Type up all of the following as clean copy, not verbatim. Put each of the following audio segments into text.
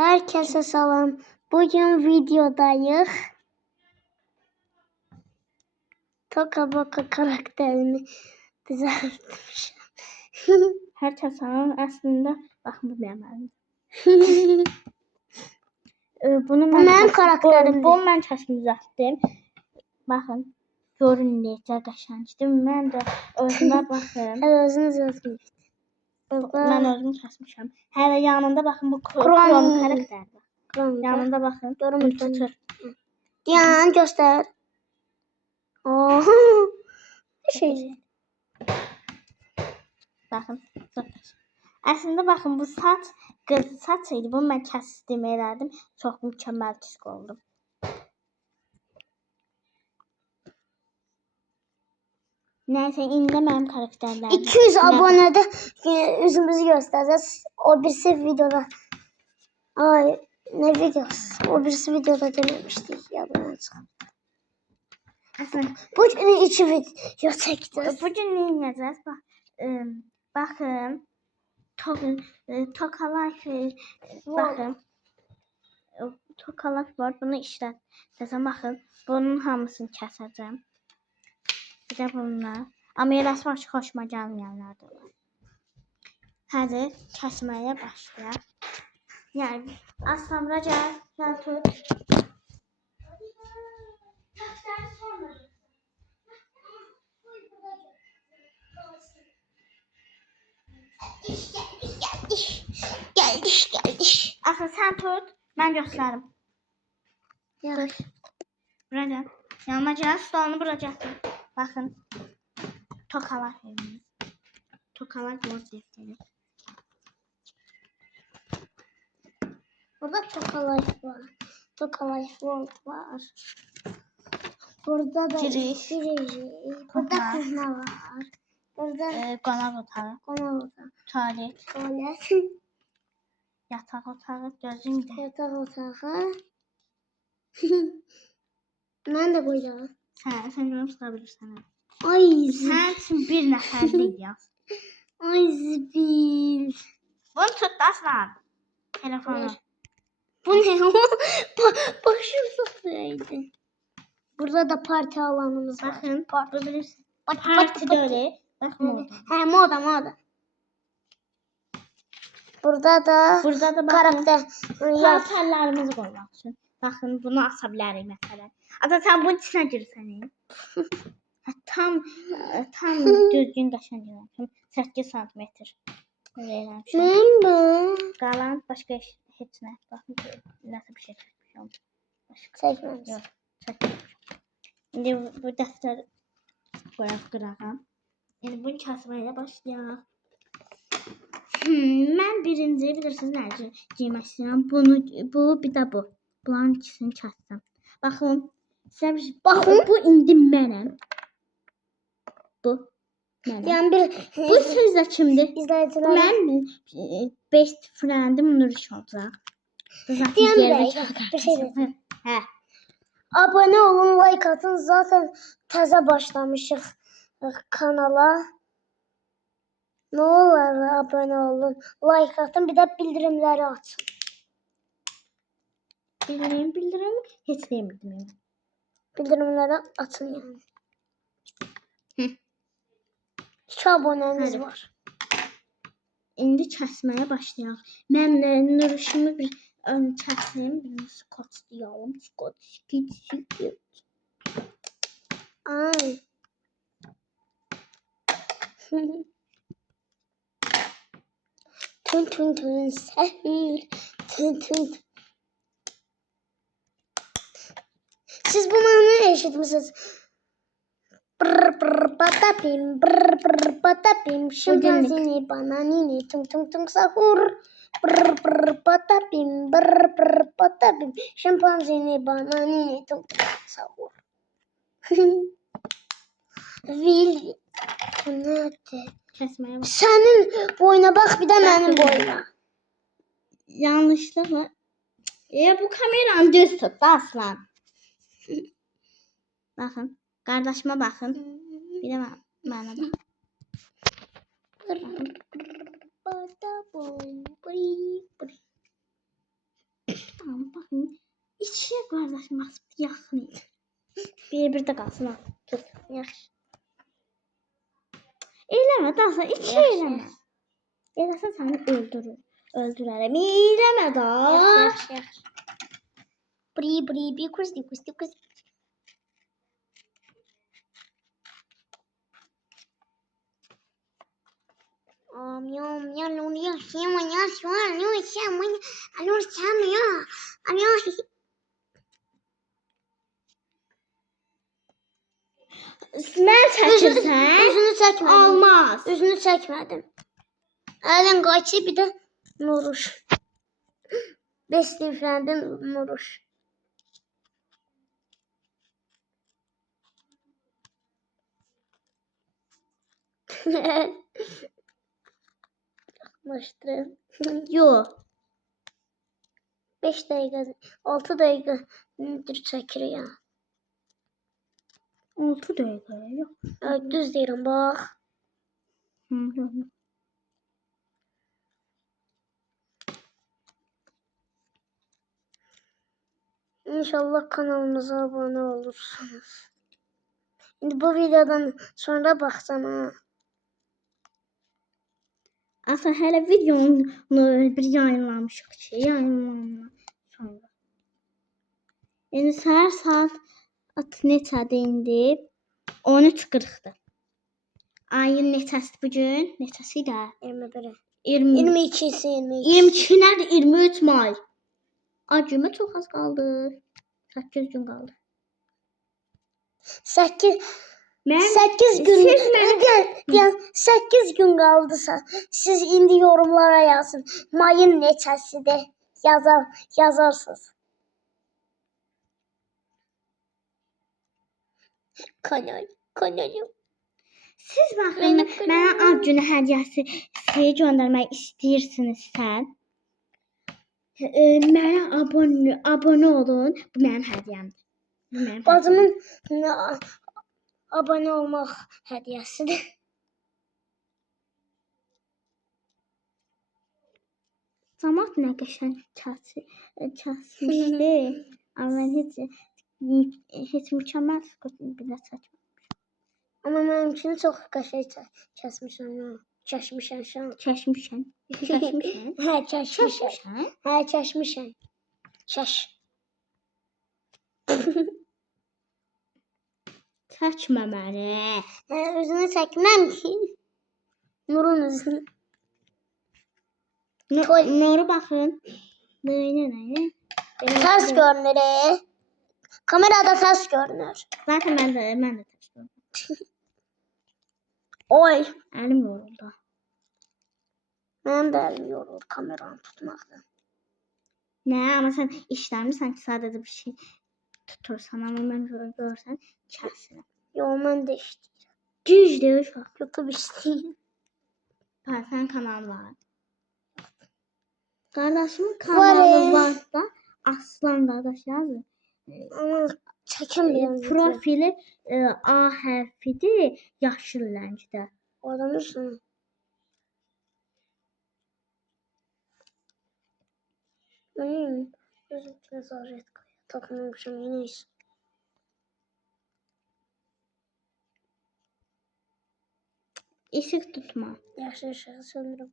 Herkese salam. Bugün videodayız. Toka Boka karakterini düzeltmişim. Herkese salam. Aslında baxın bu mənim. Bunu Bu mənim karakterimdir. Bu mən kəsdim düzəltdim. Baxın. Görün necə qəşəngdir. Mən də özümə baxın. Özünüz yazmışsınız. Mən özüm kəsmişəm. Hələ yanında baxın bu Chrome karakterdir. Yanında baxın. Görün Tutur. Yan göster. Oh. Bir şey. Baxın. Əslində baxın bu saç qız saç idi. Bunu mən kəsdim elədim. Çox mükəmməl çizik oldu. Neyse indi mənim karakterlərim. 200 abonede yüzümüzü göstereceğiz. O birisi videoda. Ay ne videosu? O birisi videoda dememiştik ya ben çıkalım. Bugün 2 video çekeceğiz. Bugün ne edeceğiz? Bakın. Tokalak bakın. Tokalak var. Bunu işlətəcəm. Baxın. Bunun hamısını kəsəcəm. Bir də bunlar. Amma yerləşmə açıq xoşuma gəlməyənlər də var. Hadi kəsməyə başlayaq. Yəni Aslamra gəl. Gəl tut. Geldik. Aslı sen tut. Ben gösteririm. Yavaş. Buraya gel. Yanıma gel. Stolunu bulacaksın. Bakın. Tokalar evimiz. Tokalar boz defteri. Burada Toka Life var. Toka Life World var. Burada da Giriş. Burada kuzma var. Burada Konak otağı. Tuvalet. Yatak otağı. Gözüm de. Yatak otağı. Ben de koyacağım. Sen bunu tutabilirsin. Ay Sen için bir nəfərlik yaz. Ay zibil. Bunu tut Aslan. Telefonu. Bu ne o? Başım sıfıraydı. Burada da parti alanımız var. Bakın. Bakabilirsin. Parti döre. Bak moda. He moda. Burada da bakın. karakter. Karakterlərimizi qoymaq üçün. Baxın bunu asa bilərik məsələn. Ata sən bunun içinə girsən. tam düzgün qəşəng eləmişəm. 8 sm. Neyim Qalan başqa heç nə. Baxın nəsə bir şey çəkmişəm. Çəkməmişəm. İndi bu dəftər qırağa. İndi bunu kəsməyə başlayaq. Mən birinci bilirsiniz nə giymək istəyirəm. Bu bir də bu. Bunların ikisini kəsdim. Baxın. Baxın. Bu indi mənəm. Bu mənəm. Yəni bu sizdə kimdir? İzləyicilər. Mən best friendim Nuriş olacaq. Bir şey dedim. Hə. Abone olun, like atın. Zaten təzə başlamışıq kanala. Ne olur abone olun, like atın, bir de bildirimleri açın. Bildirim heç demirdim. Bildirimleri açın yani. 2 abonemiz var. İndi kəsməyə başlayaq. Mən Nurişimi bir kəsəyim, bir skotlayalım. Skot. Ay. Tün sehir. Tün. Siz bunu ne eşitmişsiniz? Patapim. Şimpanzini bananini tung sahur. Patapim. Şimpanzini bananini tung sahur. Vil. Bu nerede? Kəsməyə başlayaq. Senin boyuna bak, bir de benim boyuna. Yanlışlıkla. Bu kameranı düz tut Aslan. Bakın. Kardeşime bakın. Bir de bana bakın. Tamam bakın. İki kardeşim aslında yakın idi. Bir de kalsın ha. Tut. Yaxşı. Eyleme daha iki Yaxşı. eyleme. Eləsən səni öldürərəm. Eyleme da. Yaxşı. Bri, kus. Mən çəkirsən. Üzünü çəkmədim. Olmaz. Üzünü çəkmədim. Əlin qaçı bir də Nuruş. Best friend'in Nuruş. Yaklaştırın. Yox. 5 dəqiqə, 6 dəqiqədir çəkir ya. 6 dəqiqə. Yox. Düz deyirəm, bax. Yox. İnşallah kanalımıza abone olursunuz. Şimdi bu videodan sonra baxsam ha. Aslında hələ videonu bir yayınlamışıq ki, yayınlanma sonra. Yəni səhər saat neçədir indi? 13:40-dır. Ayın neçəsidir bu gün? Neçəsi də? 21. 20. 22'si 22. 22 nədir? 23 may. Ay günə çox az qaldı. 8 gün qaldı. 8 Mən 8 gün. Siz mənim 8 gün qaldısa siz indi yorumlara yazın. Mayın neçəsidir? Yazarsınız. Kanalım. siz baxın mənə ad günü hədiyyəsi göndərmək istəyirsinizsə, mənə abone olun. Bu mənim hədiyyəmdir. Bu mənim Bacımın abone olmaq hədiyyəsidir. Camaat nə qəşəng kəsmişdi. Amma mən heç mükəmməl bir də çəkmədim. Amma mənimkini çox qəşəng kəsmişəm. Kəşmişəm. Kəşmişəm. Hə, kəşmişəm. Hə, kəşmişəm. Kəş. Çəkmə məni. Hə, özünü çəkməm ki. Nurun üzünü. Nuru baxın. Nə? Tərs görünür. Kamerada tərs görünür. Zaten mən də tərs görünür. Oy. Əlim yoruldu. Mənim də əlim yoruldu kameranı tutmaqdan. Nə? Amma sən işlərimi sanki sadəcə bir şey tutursan, amma mən görsən kəsirəm. Yox, mən də işləyirəm. Düzdür uşaq. YouTube işləyirəm. Sən kanal var. Qardaşımın kanalı var da Aslan qardaş yazır. Amma çəkilməyəm. Profili A hərfidir, yaşıl rəngdə. Oradan üstünə. Özüm nəzarət takmamışam, yenə iş. İşıq tutma. Yaxşı işığı söndürüm.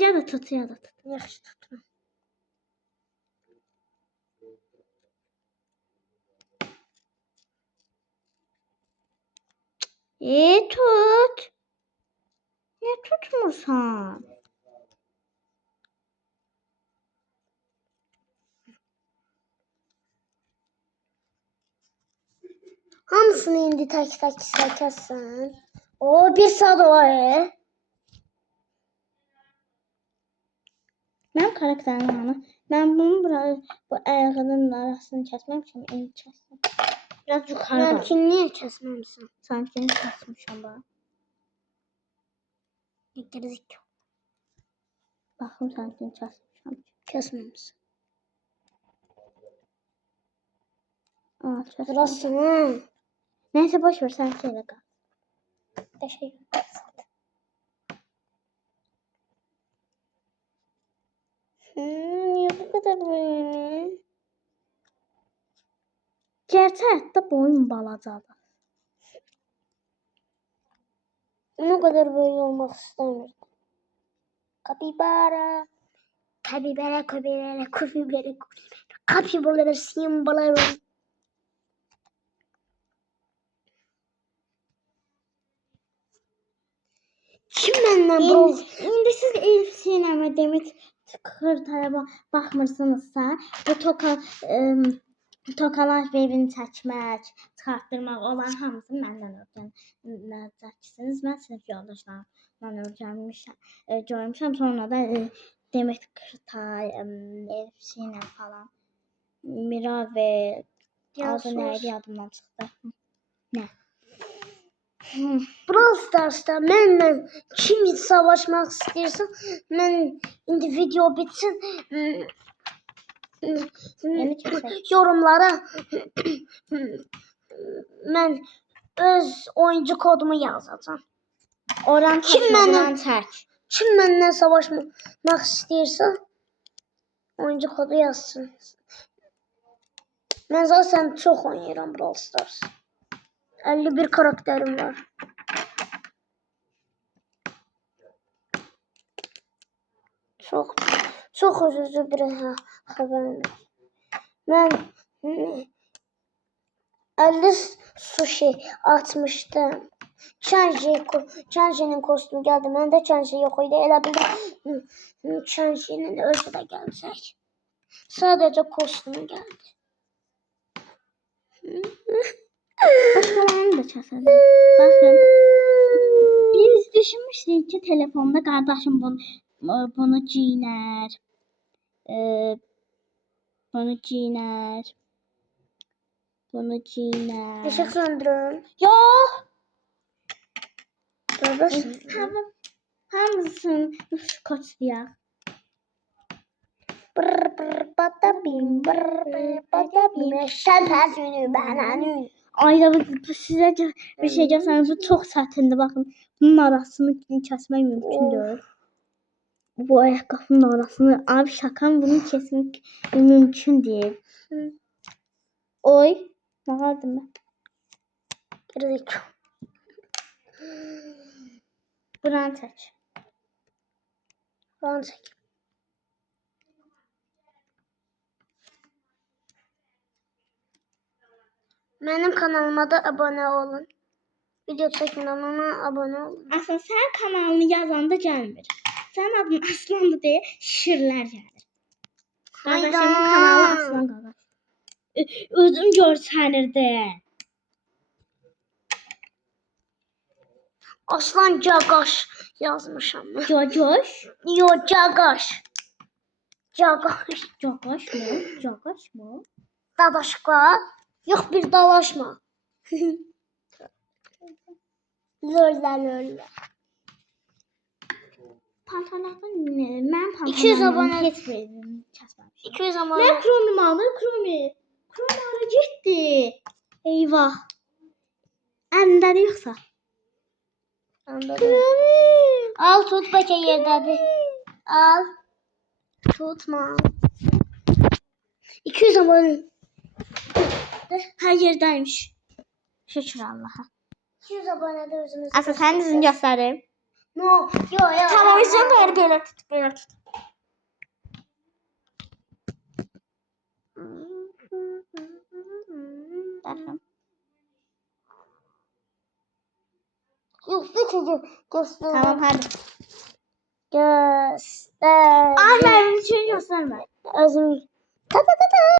Ya da tut. Yaxşı tutma. Tut. Niyə tutmursan? Hamısını indi tək-tək çəkəsən. O, bir saat var. Mənim karakterim hanı? Mən bunu bu ayağının arasını kəsməmişəm, indi kəsdim. Biraz yuxarı qaldı. Məmkin niyə kəsməmsən? Sanki kəsmişəm bax. Gərizək. Baxım sanki kəsmişəm. Kəsməmsən. Kəsmişəm. Burası. Neyse boş ver, sen şeyle kal. Teşekkür ederim. Niye bu kadar böyle Gerçək həyatda boyun balacadır. Ne kadar böyle olmak istemiyorum. Kapibara. Kapibara, kapibara, kapibara, kapibara, simbalara. Kim benden bu? İndi siz Elif Sinəmə Demet Kırtaya baxmırsınızsa, bu tokalar evini çəkmək, çıxartdırmaq olan hamısını məndən öyrənəcəksiniz. Mən sinif yoldaşlarımdan görmüşəm. Sonra da Demet Kırtay, Elif Sinəm falan, Mira ve adı neydi yadımdan çıxdı. Nə? Brawl Stars'ta benimle kim savaşmak istiyorsa ben indi video bitsin yorumlara ben öz oyuncu kodumu yazacağım. Oran Kim benimle savaşmak istiyorsa oyuncu kodu yazsın. Ben zaten çok oynuyorum Brawl Stars. 51 karakterim var. Çok üzücü bir haberim var. Ben 50 sushi atmıştım. Chanji'nin kostümü geldi. Ben de Chanji yok idi. Elə bildim Chanji'nin özü de gelecek. Sadece kostümü geldi. Başkalarını da çəsəlim. Baxın. Biz düşünmüşdük ki, telefonda qardaşım bunu giyinər. Bunu giyinər. Bunu giyinər. Işık söndürün. Yox. Kardeşim. Hamısını koçlayaq. Brr brr patabim brr brr patabim. Şalpasını bananı. Ay da sizə bir şey göstərim. Bu çox çətindir. Baxın. Bunun arasını kəsmək mümkün deyil. Bu ayaqqabının arasını abi şakan bunu kesmek mümkün değil. Oy. Ne vardım ben? Gerizekalı. Buranı çək. Buranı çək. Benim kanalıma da abone olun. Video çəkmədən ona abone olun. Aslında sen kanalını yazanda gelmir. Sen adın Aslandı diye şirler gelir. Kardeşimin kanalı Aslan Qaqaş. Özüm görsənirdi. Aslan Cagaş yazmışam. Cocoş. Yo Cagaş. Cagaş. Cocoş mu? Cocoş mu? Dadaşqa. Yok bir dalaşma. Lolla lolla. Paltarlardan mən 200 paltarlardan abone. heç verim kəsməmişəm. 200 abone. Nə Kromi malı? Kromi ara getdi. Eyvah. Əndədir yoxsa? Anladım. Al tut bəlkə yerdədir. Al. Tutma. 200 abone. Hər yerdəymiş. Şükür Allaha. 200 abonede özümüzü. Asıl sənin dizini göstərim. No. Yo. Tamam, üzüm belə tut, belə tut. Baxın. Yok bir göster. Tamam, hadi. Göster. Ay, mənim üçün göstərmə. Özüm. Ta ta ta ta.